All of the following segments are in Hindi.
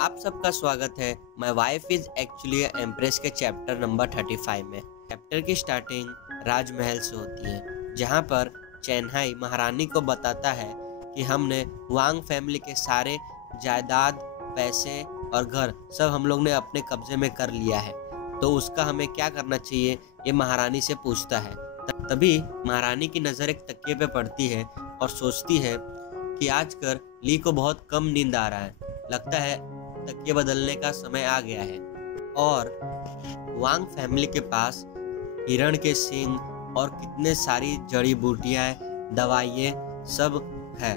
आप सबका स्वागत है। My wife is actually empress के चैप्टर नंबर 35 में। चैप्टर की स्टार्टिंग राजमहल से होती है, जहां पर चेन्नई महारानी को बताता है कि हमने वांग फैमिली के सारे जायदाद, पैसे और घर सब हम लोग ने अपने कब्जे में कर लिया है, तो उसका हमें क्या करना चाहिए, ये महारानी से पूछता है। तभी महारानी की नज़र एक तकिए पे पड़ती है और सोचती है कि आजकल ली को बहुत कम नींद आ रहा है, लगता है तकिए बदलने का समय आ गया है। और वांग फैमिली के पास हिरण के सींग और कितने सारी जड़ी बूटियां, दवाइयाँ सब है,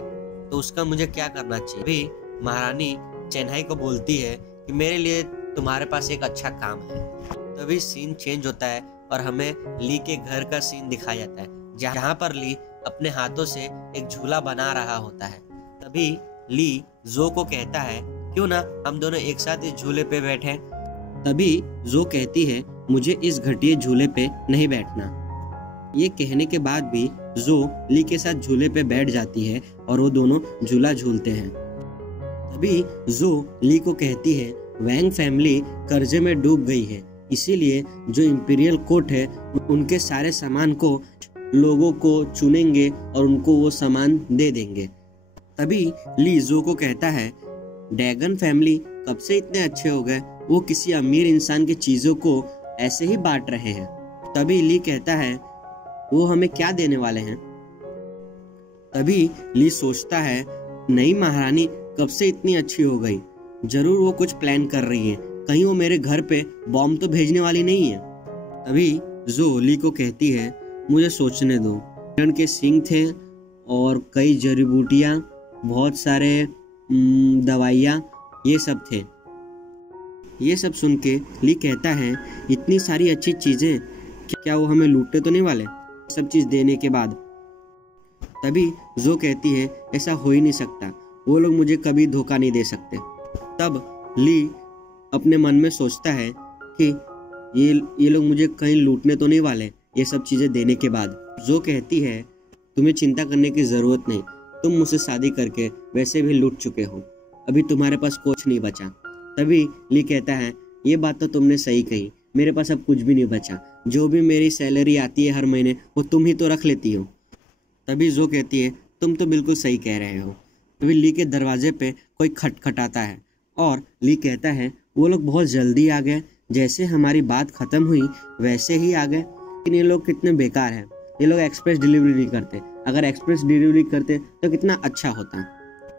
तो उसका मुझे क्या करना चाहिए। अभी महारानी चेन्नई को बोलती है कि मेरे लिए तुम्हारे पास एक अच्छा काम है। तभी सीन चेंज होता है और हमें ली के घर का सीन दिखाया जाता है, जहाँ पर ली अपने हाथों से एक झूला बना रहा होता है। तभी ली जो को कहता है क्यों ना हम दोनों एक साथ इस झूले पे बैठे। तभी जो कहती है मुझे इस घटिया झूले पे नहीं बैठना। ये कहने के बाद भी जो ली के साथ झूले पे बैठ जाती है और वो दोनों झूला झूलते हैं। तभी जो ली को कहती है वैंग फैमिली कर्जे में डूब गई है, इसीलिए जो इंपीरियल कोर्ट है उनके सारे सामान को लोगों को चुनेंगे और उनको वो सामान दे देंगे। तभी ली जो को कहता है ड्रैगन फैमिली कब से इतने अच्छे हो गए, वो किसी अमीर इंसान की चीजों को ऐसे ही बांट रहे हैं। तभी ली कहता है वो हमें क्या देने वाले हैं। तभी ली सोचता है नई महारानी कब से इतनी अच्छी हो गई, जरूर वो कुछ प्लान कर रही है, कहीं वो मेरे घर पे बॉम्ब तो भेजने वाली नहीं है। तभी जो ली को कहती है मुझे सोचने दो। हिरण के सींग थे और कई जड़ी बूटियां, बहुत सारे दवाइयाँ, ये सब थे। ये सब सुन के ली कहता है इतनी सारी अच्छी चीजें, क्या वो हमें लूटने तो नहीं वाले सब चीज देने के बाद। तभी जो कहती है ऐसा हो ही नहीं सकता, वो लोग मुझे कभी धोखा नहीं दे सकते। तब ली अपने मन में सोचता है कि ये लोग मुझे कहीं लूटने तो नहीं वाले ये सब चीजें देने के बाद। जो कहती है तुम्हें चिंता करने की जरूरत नहीं, तुम मुझसे शादी करके वैसे भी लूट चुके हो, अभी तुम्हारे पास कुछ नहीं बचा। तभी ली कहता है ये बात तो तुमने सही कही, मेरे पास अब कुछ भी नहीं बचा, जो भी मेरी सैलरी आती है हर महीने वो तुम ही तो रख लेती हो। तभी जो कहती है तुम तो बिल्कुल सही कह रहे हो। तभी ली के दरवाजे पे कोई खटखटाता है और ली कहता है वो लोग बहुत जल्दी आ गए, जैसे हमारी बात खत्म हुई वैसे ही आ गए। लेकिन ये लोग कितने बेकार हैं, ये लोग एक्सप्रेस डिलीवरी नहीं करते, अगर एक्सप्रेस डिलीवरी करते तो कितना अच्छा होता।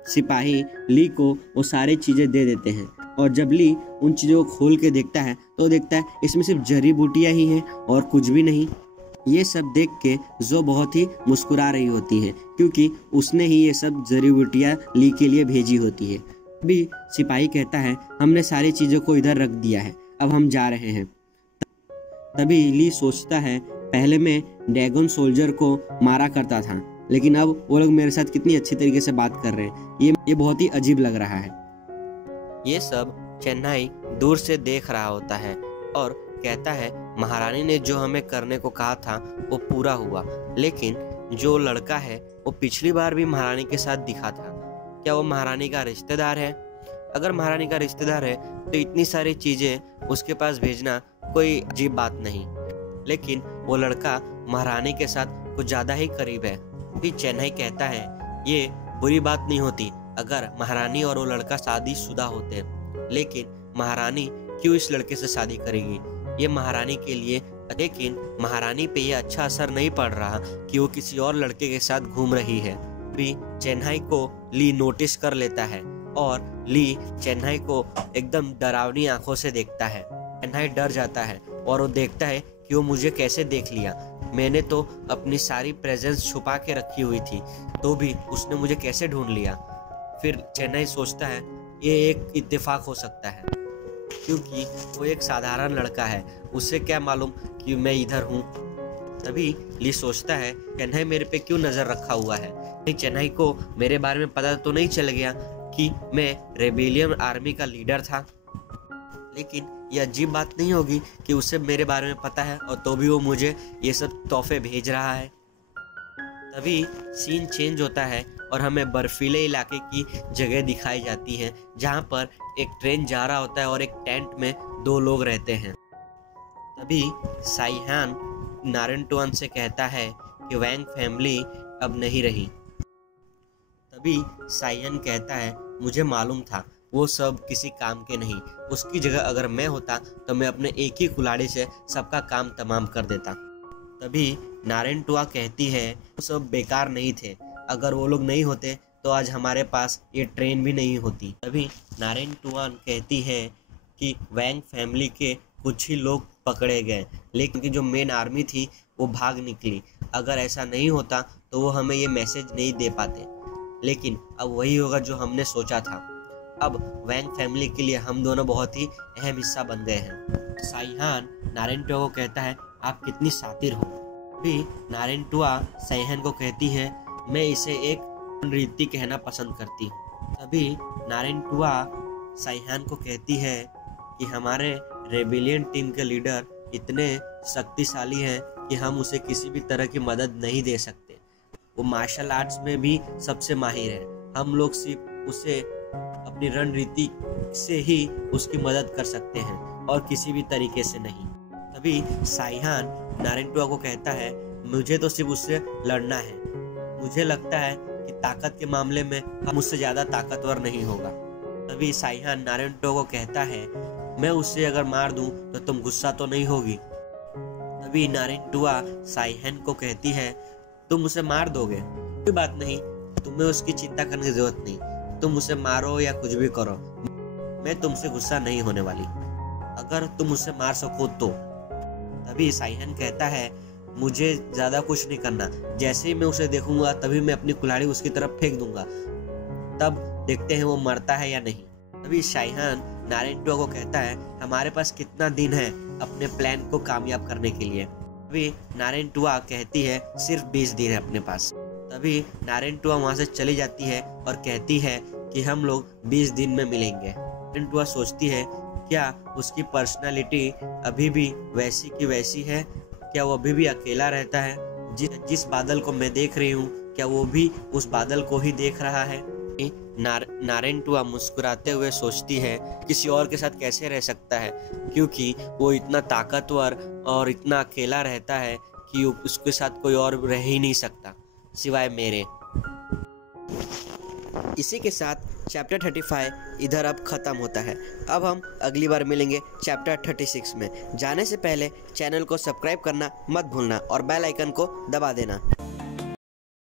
सिपाही ली को वो सारी चीज़ें दे देते हैं और जब ली उन चीज़ों को खोल के देखता है तो देखता है इसमें सिर्फ जड़ी बूटियाँ ही हैं और कुछ भी नहीं। ये सब देख के जो बहुत ही मुस्कुरा रही होती है, क्योंकि उसने ही ये सब जड़ी बूटियाँ ली के लिए भेजी होती है। अभी सिपाही कहता है हमने सारी चीज़ों को इधर रख दिया है, अब हम जा रहे हैं। तभी ली सोचता है पहले मैं ड्रैगन सोल्जर को मारा करता था, लेकिन अब वो लोग मेरे साथ कितनी अच्छी तरीके से बात कर रहे हैं, ये बहुत ही अजीब लग रहा है। ये सब चेन्नई दूर से देख रहा होता है और कहता है महारानी ने जो हमें करने को कहा था वो पूरा हुआ, लेकिन जो लड़का है वो पिछली बार भी महारानी के साथ दिखा था, क्या वो महारानी का रिश्तेदार है? अगर महारानी का रिश्तेदार है तो इतनी सारी चीजें उसके पास भेजना कोई अजीब बात नहीं, लेकिन वो लड़का महारानी के साथ कुछ ज्यादा ही करीब है। भी चेन्नई कहता है ये बुरी बात नहीं होती अगर महारानी और वो लड़का शादीशुदा होते, लेकिन महारानी क्यों इस लड़के से शादी करेगी, ये महारानी के लिए, लेकिन महारानी पे ये अच्छा असर नहीं पड़ रहा कि वो किसी और लड़के के साथ घूम रही है। भी चेन्नई को ली नोटिस कर लेता है और ली चेन्नई को एकदम डरावनी आंखों से देखता है। चेन्नई डर जाता है और वो देखता है कि वो मुझे कैसे देख लिया, मैंने तो अपनी सारी प्रेजेंस छुपा के रखी हुई थी, तो भी उसने मुझे कैसे ढूंढ लिया। फिर चेन्नई सोचता है ये एक इत्तेफाक हो सकता है, क्योंकि वो एक साधारण लड़का है, उससे क्या मालूम कि मैं इधर हूँ। तभी ली सोचता है चेन्नई मेरे पे क्यों नजर रखा हुआ है, कहीं चेन्नई को मेरे बारे में पता तो नहीं चल गया कि मैं रेबेलियन आर्मी का लीडर था। लेकिन ये अजीब बात नहीं होगी कि उसे मेरे बारे में पता है और तो भी वो मुझे ये सब तोहफे भेज रहा है। तभी सीन चेंज होता है और हमें बर्फीले इलाके की जगह दिखाई जाती है जहाँ पर एक ट्रेन जा रहा होता है और एक टेंट में 2 लोग रहते हैं। तभी साइहान नारुतो से कहता है कि वैंग फैमिली अब नहीं रही। तभी साइहान कहता है, मुझे मालूम था वो सब किसी काम के नहीं, उसकी जगह अगर मैं होता तो मैं अपने एक ही कुल्हाड़ी से सबका काम तमाम कर देता। तभी नारुतो कहती है, वो सब बेकार नहीं थे, अगर वो लोग नहीं होते तो आज हमारे पास ये ट्रेन भी नहीं होती। तभी नारुतो कहती है कि वैंग फैमिली के कुछ ही लोग पकड़े गए, लेकिन जो मेन आर्मी थी वो भाग निकली। अगर ऐसा नहीं होता तो वो हमें ये मैसेज नहीं दे पाते, लेकिन अब वही होगा जो हमने सोचा था। अब वैंग फैमिली के लिए हम दोनों बहुत ही अहम हिस्सा बन गए हैं। साइहान नारुतो को कहता है, आप कितनी शातिर हो। अभी नारुतो साइहान को कहती है, मैं इसे एक रीति कहना पसंद करती हूँ। तभी नारुतो साइहान को कहती है कि हमारे रेबिलियन टीम के लीडर इतने शक्तिशाली हैं कि हम उसे किसी भी तरह की मदद नहीं दे सकते। वो मार्शल आर्ट्स में भी सबसे माहिर है, हम लोग सिर्फ उसे अपनी रणनीति से ही उसकी मदद कर सकते हैं और किसी भी तरीके से नहीं। तभी साइहान नारुतो को कहता है, मुझे तो सिर्फ उससे लड़ना है, मुझे लगता है कि ताकत के मामले में हम उससे ज़्यादा ताकतवर नहीं होगा। तभी साइहान नारुतो को कहता है, मैं उसे अगर मार दूं तो तुम गुस्सा तो नहीं होगी। तभी नारुतो साइहान को कहती है, तुम उसे मार दोगे, कोई बात नहीं, तुम्हें उसकी चिंता करने की जरूरत नहीं, तुम उसे मारो या कुछ भी करो, मैं तुमसे गुस्सा नहीं होने वाली, अगर तुम उसे मार सको तो। तभी साइहान कहता है, मुझे ज्यादा कुछ नहीं करना, जैसे ही मैं उसे देखूंगा तभी मैं अपनी कुल्हाड़ी उसकी तरफ फेंक दूंगा, तब देखते हैं वो मरता है या नहीं। तभी साइहान नारुतो को कहता है, हमारे पास कितना दिन है अपने प्लान को कामयाब करने के लिए। तभी नारुतो कहती है, सिर्फ 20 दिन है अपने पास। तभी नारुतो वहाँ से चली जाती है और कहती है कि हम लोग 20 दिन में मिलेंगे। नारुतो सोचती है, क्या उसकी पर्सनालिटी अभी भी वैसी की वैसी है, क्या वो अभी भी अकेला रहता है, जिस बादल को मैं देख रही हूँ क्या वो भी उस बादल को ही देख रहा है। नारुतो मुस्कुराते हुए सोचती है किसी और के साथ कैसे रह सकता है, क्योंकि वो इतना ताकतवर और इतना अकेला रहता है कि उसके साथ कोई और रह ही नहीं सकता सिवाय मेरे। इसी के साथ चैप्टर 35 इधर अब ख़त्म होता है। अब हम अगली बार मिलेंगे चैप्टर 36 में। जाने से पहले चैनल को सब्सक्राइब करना मत भूलना और बेल आइकन को दबा देना।